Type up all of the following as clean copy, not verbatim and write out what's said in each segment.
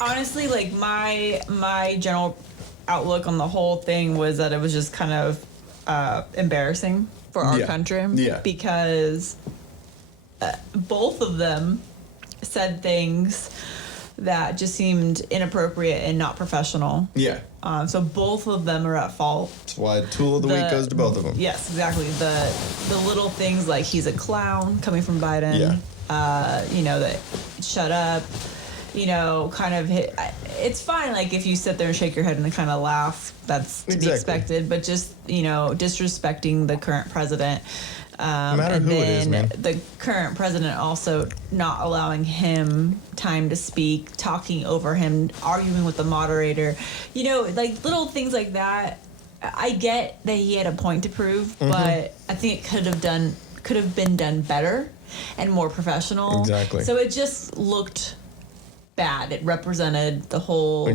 Honestly, like my general outlook on the whole thing was that it was just kind of embarrassing for our country. Yeah. Because both of them said things that just seemed inappropriate and not professional. Yeah. So both of them are at fault. That's why Tool of the Week goes to both of them. Yes, exactly. The little things like he's a clown coming from Biden. Yeah. You know, that shut up. You know, kind of it's fine, like, if you sit there and shake your head and kind of laugh, that's to be expected. But just, you know, disrespecting the current president. No matter who it is, man. The current president also not allowing him time to speak, talking over him, arguing with the moderator. You know, like little things like that. I get that he had a point to prove, but I think it could have been done better and more professional. Exactly. So it just looked bad. It represented the whole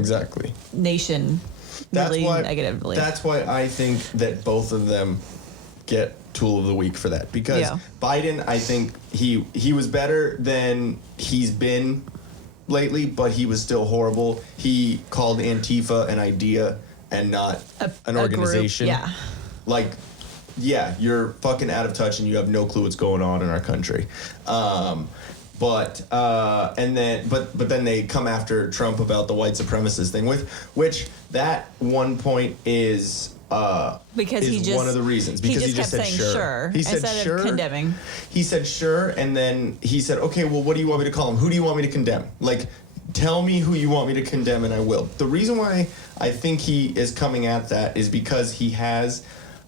nation really negatively. That's why I think that both of them get Tool of the Week for that. Because Biden, I think he was better than he's been lately, but he was still horrible. He called Antifa an idea and not an organization. Group, yeah. Like, yeah, you're fucking out of touch and you have no clue what's going on in our country. But then they come after Trump about the white supremacist thing, which that one point is because he just one of the reasons, because he just kept said saying sure. He said instead sure. Of condemning. He said sure, and then he said, okay, well, what do you want me to call him? Who do you want me to condemn? Like, tell me who you want me to condemn, and I will. The reason why I think he is coming at that is because he has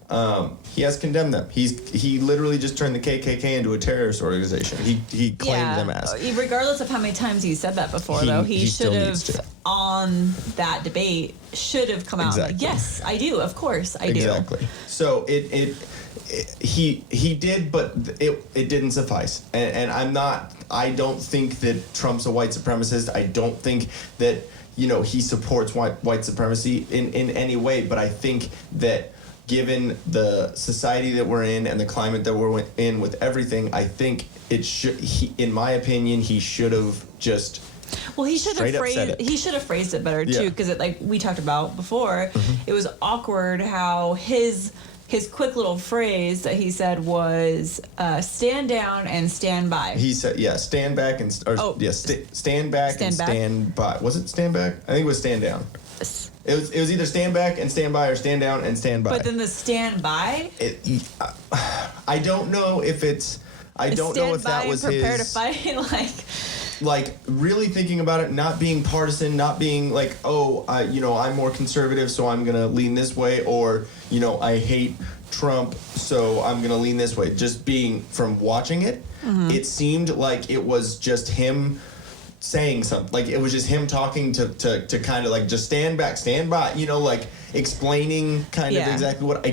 condemned them. He literally just turned the KKK into a terrorist organization. He claimed them as. Regardless of how many times he said that before, he should have, on that debate, should have come out like, yes, I do. Of course, I do. Exactly. So he did, but it didn't suffice. And I don't think that Trump's a white supremacist. I don't think that, you know, he supports white supremacy in any way. But I think that given the society that we're in and the climate that we're in with everything, I think in my opinion, he should have just. Well, he should have phrased it better too, because like we talked about before, it was awkward how his quick little phrase that he said was stand down and stand by. He said, stand back and stand back and stand by. Was it stand back? I think it was stand down. It was either stand back and stand by or stand down and stand by. But then the stand by? I don't know if it's. I don't know if that was his. Prepare to fight, like really thinking about it, not being partisan, not being like, I'm more conservative, so I'm gonna lean this way, or I hate Trump, so I'm gonna lean this way. Just being from watching it, it seemed like it was just him saying something. Like it was just him talking to kind of like just stand back, stand by, like explaining kind of exactly what.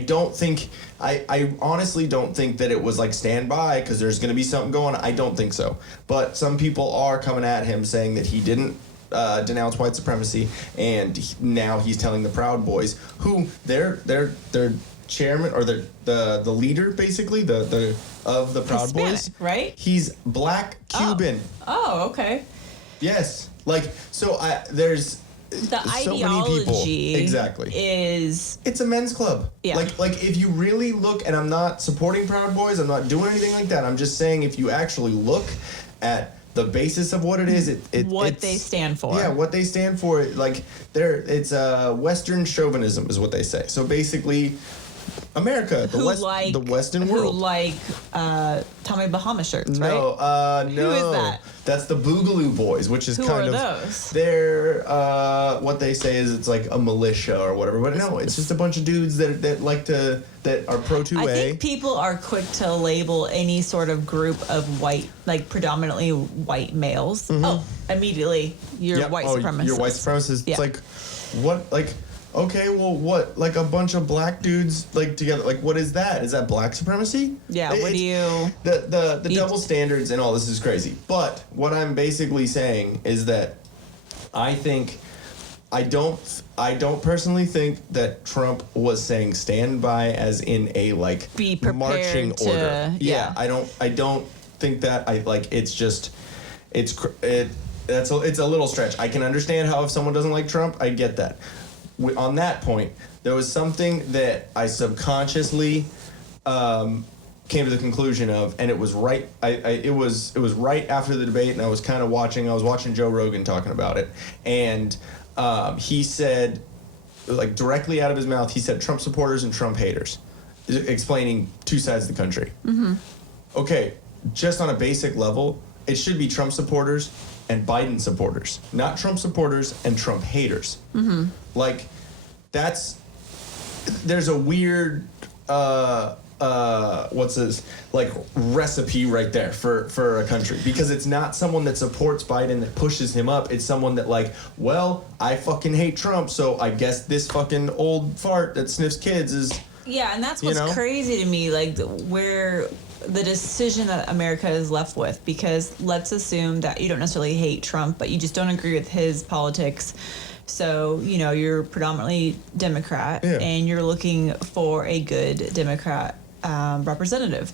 I honestly don't think that it was like stand by because there's going to be something going on. I don't think so. But some people are coming at him saying that he didn't denounce white supremacy, and now he's telling the Proud Boys, who their chairman or the leader basically the of the Proud Hispanic, Boys, right? He's black Cuban. Oh, okay. Yes, like so. There's the so ideology many people. Exactly. It's a men's club. Yeah. Like if you really look, and I'm not supporting Proud Boys, I'm not doing anything like that. I'm just saying if you actually look at the basis of what it is, what they stand for. Yeah, what they stand for. Like it's Western chauvinism is what they say. So basically, America, the Western world. Who like Tommy Bahama shirts, right? No. Who is that? That's the Boogaloo Boys, which is Who kind are of those? They're what they say is it's like a militia or whatever, but no, it's just a bunch of dudes that are pro 2A. I think people are quick to label any sort of group of white, like predominantly white males. Oh, immediately you're white supremacist. You're white supremacist. Yeah. It's like what like. Okay, well, what? Like a bunch of black dudes like together? Like, what is that? Is that black supremacy? Yeah. What do you? The double standards and all this is crazy. But what I'm basically saying is that I don't personally think that Trump was saying stand by as in a like be prepared marching order. Yeah. I don't think that. It's just it's a little stretch. I can understand how if someone doesn't like Trump, I get that. On that point, there was something that I subconsciously came to the conclusion of, and it was right. It was right after the debate, and I was watching Joe Rogan talking about it, and he said, like directly out of his mouth, he said Trump supporters and Trump haters, explaining two sides of the country. Mm-hmm. Okay, just on a basic level, it should be Trump supporters and Biden supporters, not Trump supporters and Trump haters. Mm-hmm. Like, there's a weird, what's this, like, recipe right there for a country, because it's not someone that supports Biden that pushes him up. It's someone that, like, well, I fucking hate Trump, so I guess this fucking old fart that sniffs kids is... Yeah, and that's what's crazy to me, like, where the decision that America is left with, because let's assume that you don't necessarily hate Trump, but you just don't agree with his politics. So, you're predominantly Democrat, and you're looking for a good Democrat representative.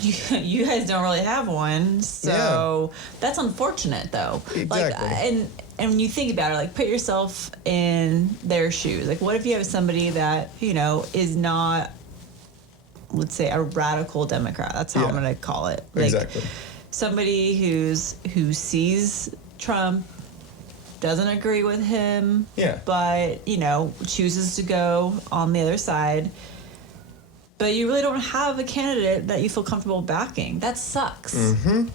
You guys don't really have one, so that's unfortunate, though. Exactly. Like, and when you think about it, like, put yourself in their shoes. Like, what if you have somebody that is not, let's say, a radical Democrat? That's how I'm going to call it. Like, exactly. Somebody who sees Trump, doesn't agree with him, but chooses to go on the other side. But you really don't have a candidate that you feel comfortable backing. That sucks. Mm-hmm.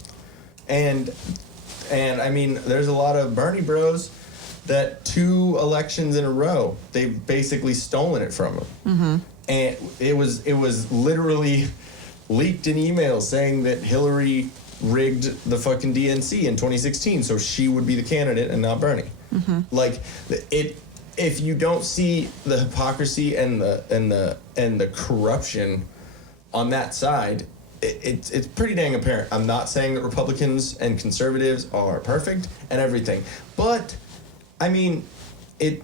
And I mean, there's a lot of Bernie bros that 2 elections in a row, they've basically stolen it from him. Mm-hmm. And it was literally leaked in emails saying that Hillary rigged the fucking DNC in 2016, so she would be the candidate and not Bernie. Mm-hmm. Like, if you don't see the hypocrisy and the corruption on that side, it's pretty dang apparent. I'm not saying that Republicans and conservatives are perfect and everything, but I mean, it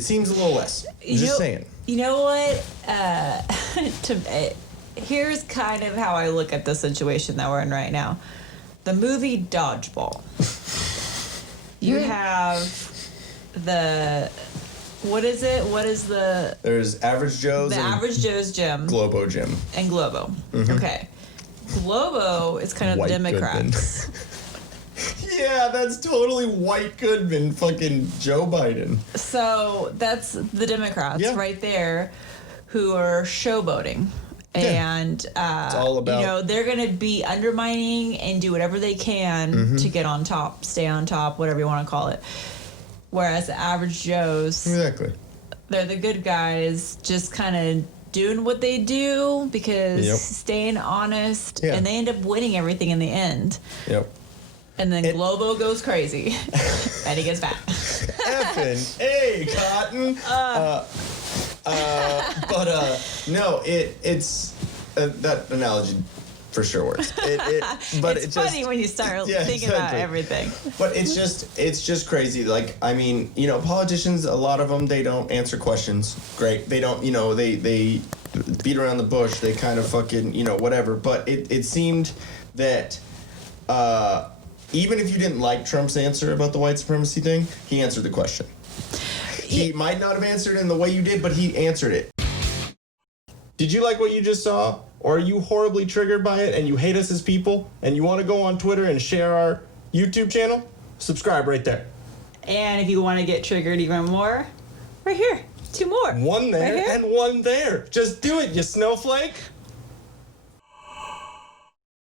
seems a little less. Just saying. You know what? Here's kind of how I look at the situation that we're in right now. The movie Dodgeball. You have what is it? What is the... There's Average Joe's. The Average Joe's Gym. Globo Gym. And Globo. Mm-hmm. Okay. Globo is kind of White the Democrats. Yeah, that's totally White Goodman, fucking Joe Biden. So that's the Democrats right there who are showboating. And it's all about, they're going to be undermining and do whatever they can to get on top, stay on top, whatever you want to call it. Whereas the Average Joes, they're the good guys, just kind of doing what they do because staying honest, and they end up winning everything in the end. Yep. And then Globo goes crazy, and he gets fat. Effing A, Cotton. No, it's that analogy for sure works. But it's funny when you start thinking about everything. But it's just crazy. Like, I mean, politicians, a lot of them, they don't answer questions. Great, they don't. They beat around the bush. They kind of fucking whatever. But it seemed that even if you didn't like Trump's answer about the white supremacy thing, he answered the question. He might not have answered it in the way you did, but he answered it. Did you like what you just saw? Or are you horribly triggered by it and you hate us as people and you want to go on Twitter and share our YouTube channel? Subscribe right there. And if you want to get triggered even more, right here. 2 more. One there and one there. Just do it, you snowflake.